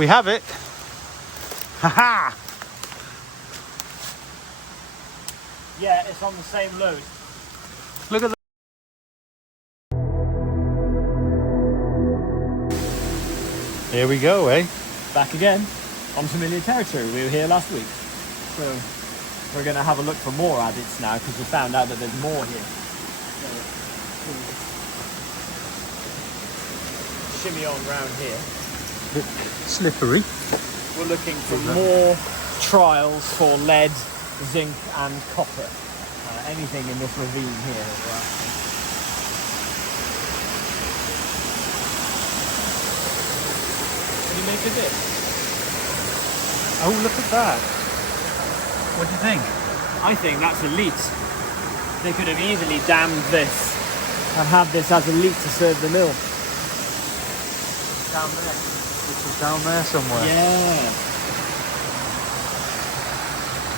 We have it. Haha! Yeah, it's on the same load. Look at that. Here we go, eh? Back again on familiar territory. We were here last week. So we're going to have a look for more adits now because we found out that there's more here. So, shimmy on round here. Bit slippery. We're looking for more trials for lead, zinc and copper. Anything in this ravine here that we're after. What do you make of this? Oh, look at that. What do you think? I think that's a leat. They could have easily dammed this and had this as a leat to serve the mill. Down there. This is down there somewhere. Yeah.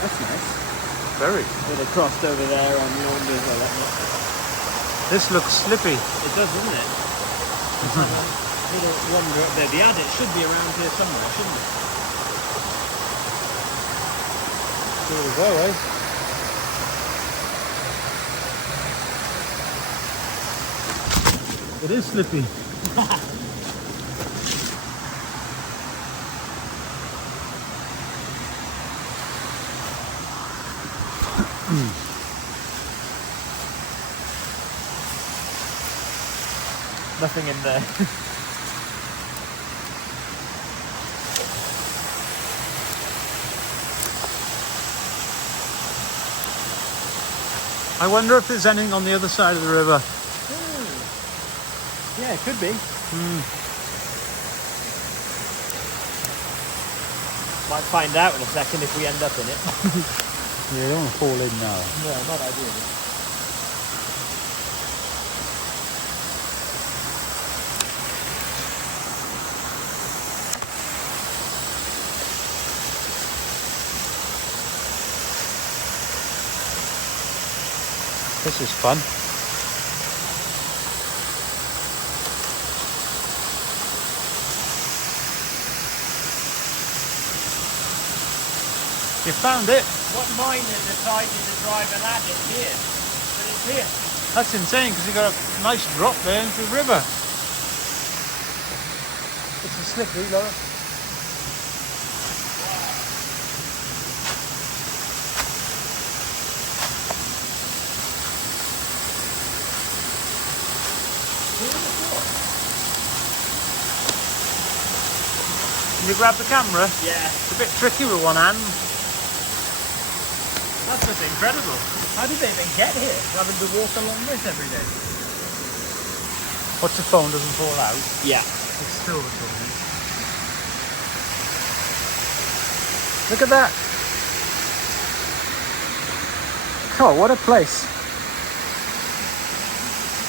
That's nice. Very. With it crossed over there on the orders or whatnot. This looks slippy. It does, doesn't it? Let's have a little wander up there. The adit should be around here somewhere, shouldn't it? Here we go, eh? It is slippy. Nothing in there. I wonder if there's anything on the other side of the river. Yeah, it could be. Might find out in a second if we end up in it. Yeah, you don't want to fall in now. No, not ideally. This is fun. You found it. What miner decided to drive an adit here? But it's here. That's insane because you got a nice drop there into the river. It's a slippery, Laura. Can you grab the camera? Yeah. It's a bit tricky with one hand. That's just incredible. How did they even get here? Having to walk along this every day. Watch the phone doesn't fall out. Yeah. It's still recording. Look at that. Oh, what a place.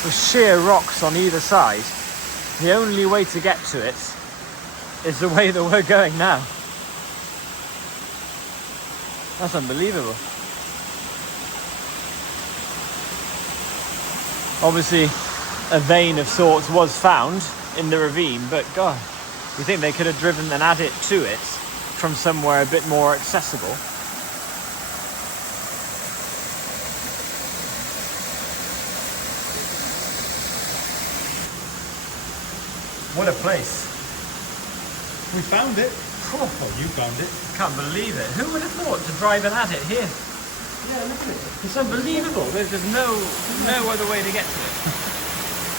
With sheer rocks on either side. The only way to get to it is the way that we're going now. That's unbelievable. Obviously, a vein of sorts was found in the ravine, but God, you think they could have driven an adit to it from somewhere a bit more accessible? What a place. We found it. Oh, you found it. Can't believe it. Who would have thought to drive an adit here? Yeah, look at it. It's unbelievable. There's just no other way to get to it.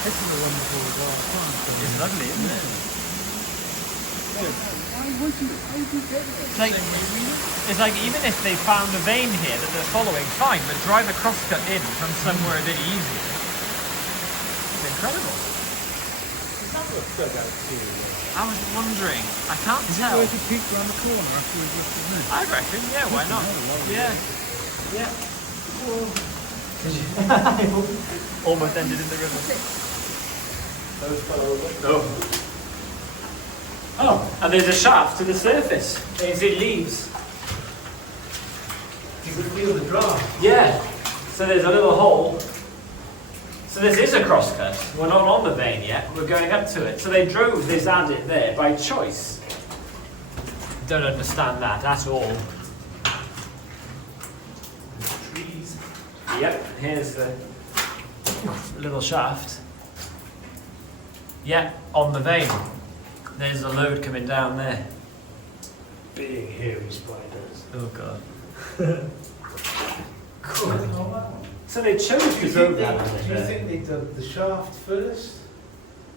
This is a wonderful plant. It's lovely, isn't it? Why would you get it? It's like even if they found a vein here that they're following, fine, but drive a crosscut in from somewhere a bit easier. It's incredible. That looks so out too. I was wondering. I can't tell. Where's the peak around the corner after we've looked at this? I reckon, yeah, why not? Yeah. Yeah. Almost ended in the river. Those fell over? No. Oh, and there's a shaft to the surface. You can see leaves. You could feel the draft. Yeah. So there's a little hole. So this is a crosscut. We're not on the vein yet. We're going up to it. So they drove this adit there by choice. don't understand that at all. Trees. Yep, here's the little shaft. Yeah, on the vein. There's a load coming down there. Big hairy spiders. Oh god. Cool. So they chose to Do you go think down they did the shaft first?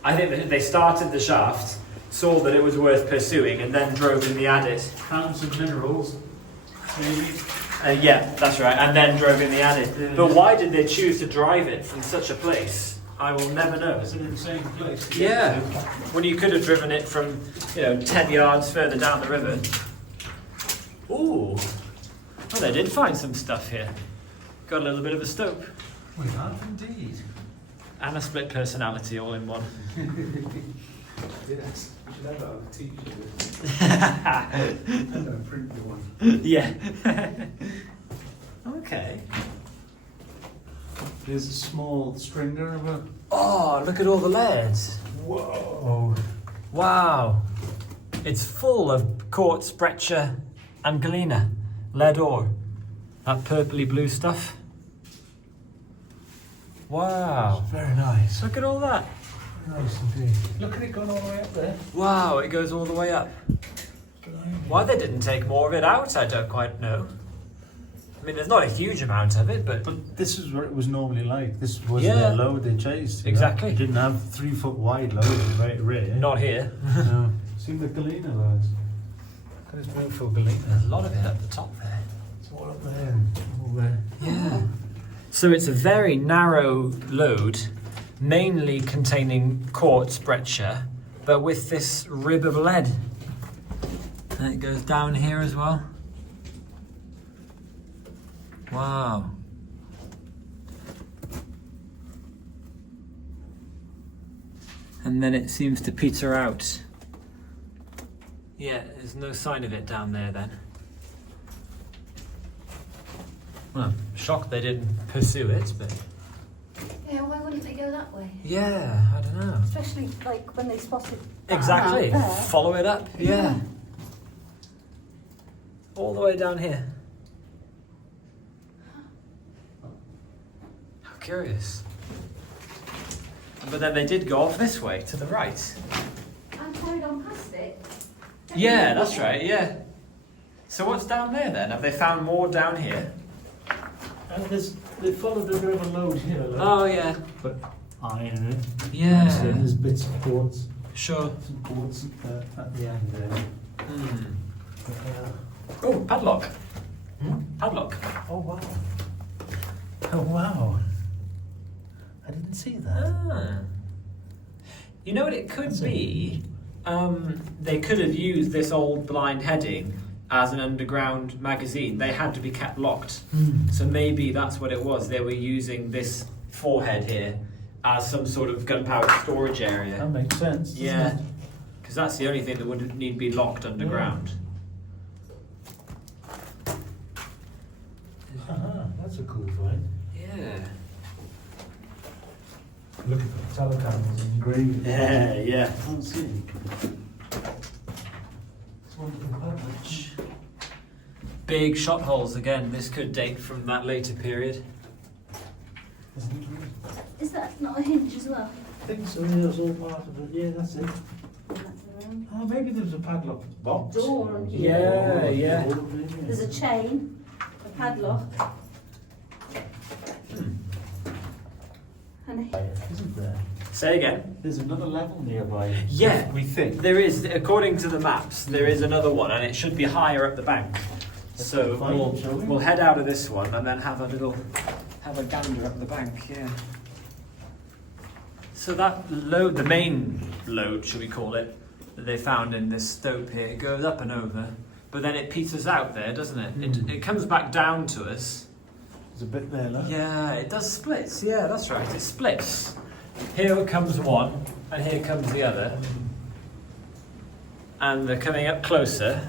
I think that they started the shaft, saw that it was worth pursuing, and then drove in the adit. Found some minerals, maybe. Yeah, that's right, and then drove in the adit. Yeah. But why did they choose to drive it from such a place? I will never know. It's an insane place. To Yeah, get to. when you could have driven it from, 10 yards further down the river. Ooh, well, they did find some stuff here. Got a little bit of a stope. We have indeed. And a split personality all in one. Yes. We should have that on a t-shirt. And a print one. Yeah. Okay. There's a small stringer of a... Oh, look at all the leads. Whoa. Wow. It's full of quartz, breccia and galena. Lead ore. That purpley blue stuff. Wow. Very nice. Look at all that. Very nice indeed. Look at it going all the way up there. Wow, it goes all the way up. Why they didn't take more of it out, I don't quite know. I mean, there's not a huge amount of it, but But this is what it was normally like. This was Yeah. the load they chased. Exactly. It didn't have 3 foot wide loads, very rare. not here. No. See the galena loads. Look at this beautiful galena. There's a lot of it at the top there. It's all up there and all there. Yeah. So it's a very narrow lode, mainly containing quartz, breccia, but with this rib of lead. And it goes down here as well. Wow. And then it seems to peter out. Yeah, there's no sign of it down there then. Well, shocked they didn't pursue it, but Yeah, why wouldn't they go that way? yeah, I don't know. Especially like when they spotted that Exactly. amount there. Follow it up. Yeah. Yeah. All the way down here. How curious. But then they did go off this way to the right. And carried on past it. Yeah, that's right. Yeah. So what's down there then? Have they found more down here? And they followed a bit of a load here. Look. Oh yeah. But iron in it. So Yeah. there's bits of quartz. Sure. Some quartz at the end there. Hmm. But, Oh, padlock. Padlock. oh wow. Oh wow. I didn't see that. Ah. You know what it could That's it. be? They could have used this old blind heading as an underground magazine. They had to be kept locked. So maybe that's what it was. They were using this forehead here as some sort of gunpowder storage That area. makes sense. doesn't Yeah, it? because that's the only thing that would need to be locked underground. That's a cool find. Yeah. Look at the telecameras engraved. Yeah. I can't see. It's one of the publish. Big shot holes again. This could date from that later period. Isn't it really? Is that not a hinge as well? I think so, yeah, that's all part of it. Yeah, that's it. Oh, that's around. Oh, maybe there's a padlock box. Door on here. Yeah, yeah. Door, maybe. There's a chain, a padlock, and a Isn't there? Say again. There's another level nearby. Yeah. We think. There is, according to the maps, there is another one, and it should be higher up the bank. So Fine, we'll, shall we? we'll head out of this one and then have a gander up the bank. Yeah. So that load, the main load, should we call it, that they found in this stope here, it goes up and over, but then it peters out there, doesn't it? It comes back down to us. There's a bit there, look. Yeah, it does split. Yeah, that's right. It splits. Here comes one, and here comes the other. And they're coming up closer.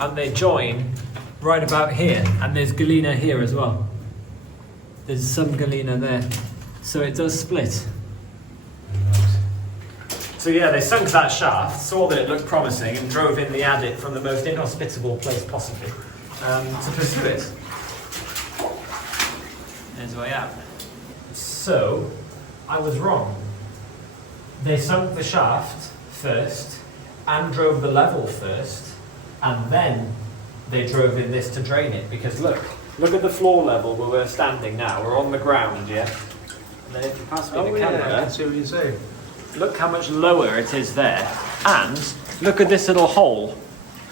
And they join right about here. And there's galena here as well. There's some galena there. So it does split. Very nice. So yeah, they sunk that shaft, saw that it looked promising, and drove in the adit from the most inhospitable place possible to pursue it. There's where Yapp. So, I was wrong. They sunk the shaft first, and drove the level first, and then they drove in this to drain it. Because look at the floor level where we're standing now. We're on the ground, yeah? And then if you pass me the camera, I can see what you're saying. look how much lower it is there. And look at this little hole.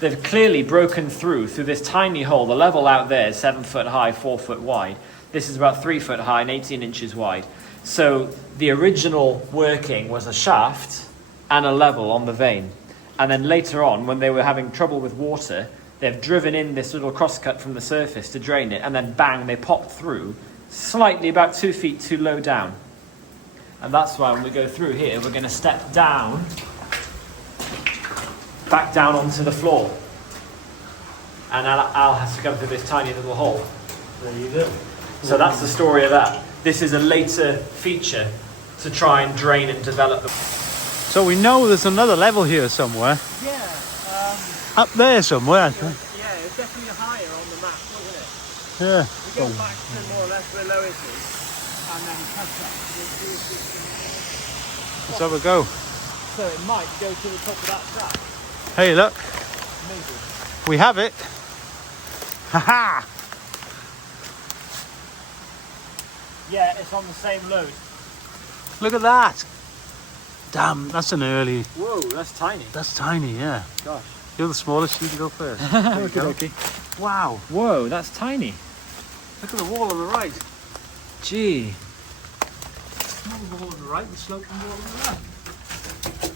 They've clearly broken through this tiny hole. The level out there is 7 foot high, 4 foot wide. This is about 3 foot high and 18 inches wide. So the original working was a shaft and a level on the vein. And then later on, when they were having trouble with water, they've driven in this little crosscut from the surface to drain it, and then bang, they popped through, slightly about 2 feet too low down. And that's why when we go through here, we're going to step down, back down onto the floor. And Al has to come through this tiny little hole. There you go. So that's the story of that. This is a later feature to try and drain and develop the... So we know there's another level here somewhere. Yeah. Up there somewhere, I think. Yeah, it's definitely higher on the map, wasn't it? Yeah. We go back to more or less where Lois is, and then catch up. Let's have a go. So it might go to the top of that track. Hey, look. Maybe. We have it. Ha-ha! Yeah, it's on the same load. Look at that. Damn, that's an early... Whoa, that's tiny. That's tiny, yeah. Gosh. You're the smallest, you can go first. There you go. Wow. Whoa, that's tiny. Look at the wall on the right. Gee. Small wall on the right, the sloping wall on the left.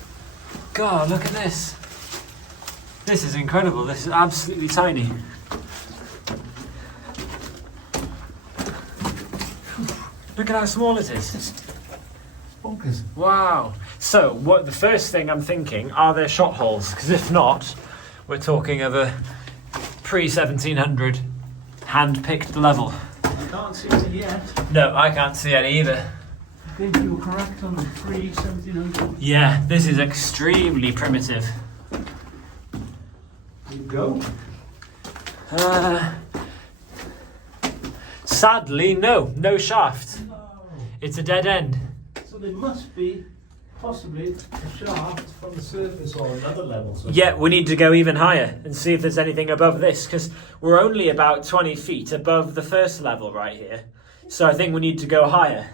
God, look at this. This is incredible. This is absolutely tiny. Look at how small it is. It's bonkers. Wow. So, what the first thing I'm thinking, are there shot holes? Because if not, we're talking of a pre-1700 hand-picked level. I can't see it yet. No, I can't see any either. I think you were correct on the pre-1700. Yeah, this is extremely primitive. There you go. Sadly, no shaft. No. It's a dead end. So there must be possibly a shaft from the surface or another level. So Yeah, we need to go even higher and see if there's anything above this, because we're only about 20 feet above the first level right here. So I think we need to go higher.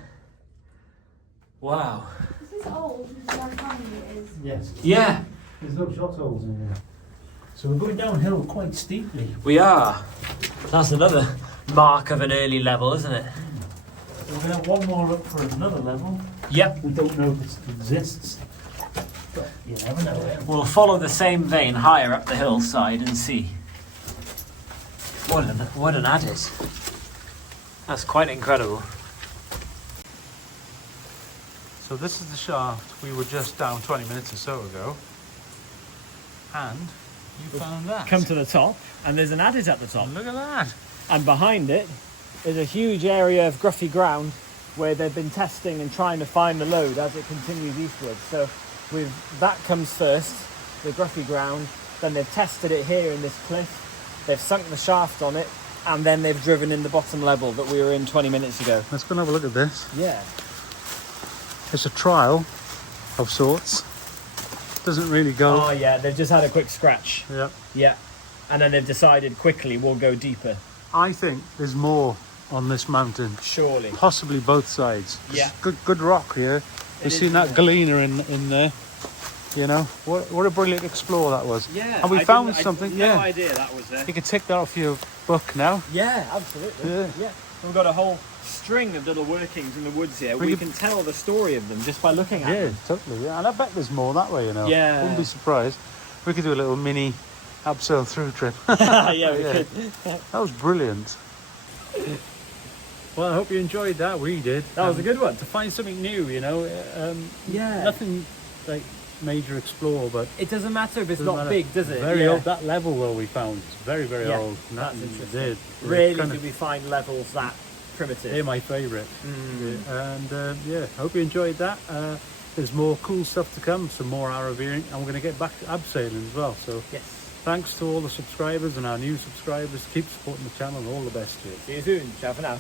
Wow. This is old, this is how tiny it is. Yes. Yeah, There's no shot holes in there. So we're going downhill quite steeply. we are. That's another mark of an early level, isn't it? We're going to have one more up for another level. Yep. We don't know if it exists, but you never know. We'll follow the same vein higher up the hillside and see. What an adit. That's quite incredible. So this is the shaft we were just down 20 minutes or so ago. And you found that. Come to the top, and there's an adit at the top. Look at that. And behind it is a huge area of gruffy ground where they've been testing and trying to find the load as it continues eastwards. So that comes first, the gruffy ground, then they've tested it here in this cliff, they've sunk the shaft on it, and then they've driven in the bottom level that we were in 20 minutes ago. Let's go and have a look at this. Yeah. It's a trial of sorts. Doesn't really go. Oh yeah, they've just had a quick scratch. Yeah. Yeah. And then they've decided quickly we'll go deeper. I think there's more on this mountain. Surely. Possibly both sides. Yeah. Good rock here. We've is, seen that yeah. galena in there. You know, what a brilliant explore that was. Yeah. And we found something. No Yeah. idea that was there. You can tick that off your book now. Yeah, absolutely. Yeah. Yeah. We've got a whole string of little workings in the woods here. We can tell the story of them just by looking at Yeah, them. totally. Yeah, and I bet there's more that way. You know. Yeah. Wouldn't be surprised. We could do a little mini abseil through trip. Yeah, we Yeah. could. That was brilliant. Well, I hope you enjoyed that. We did. That was a good one. To find something new, you know. Yeah. Nothing like major explore, but It doesn't matter if it's doesn't not matter. big, does it? Very Yeah. old. That level though we found is very Yeah, old. And that's that interesting. did. Rarely Kind do of- we find levels that primitive. They're my favourite. Mm. And yeah, hope you enjoyed that. there's more cool stuff to come, some more Araviering, and we're going to get back to abseiling as well. So Yes. thanks to all the subscribers and our new subscribers. Keep supporting the channel and all the best to you. See you soon. Ciao for now.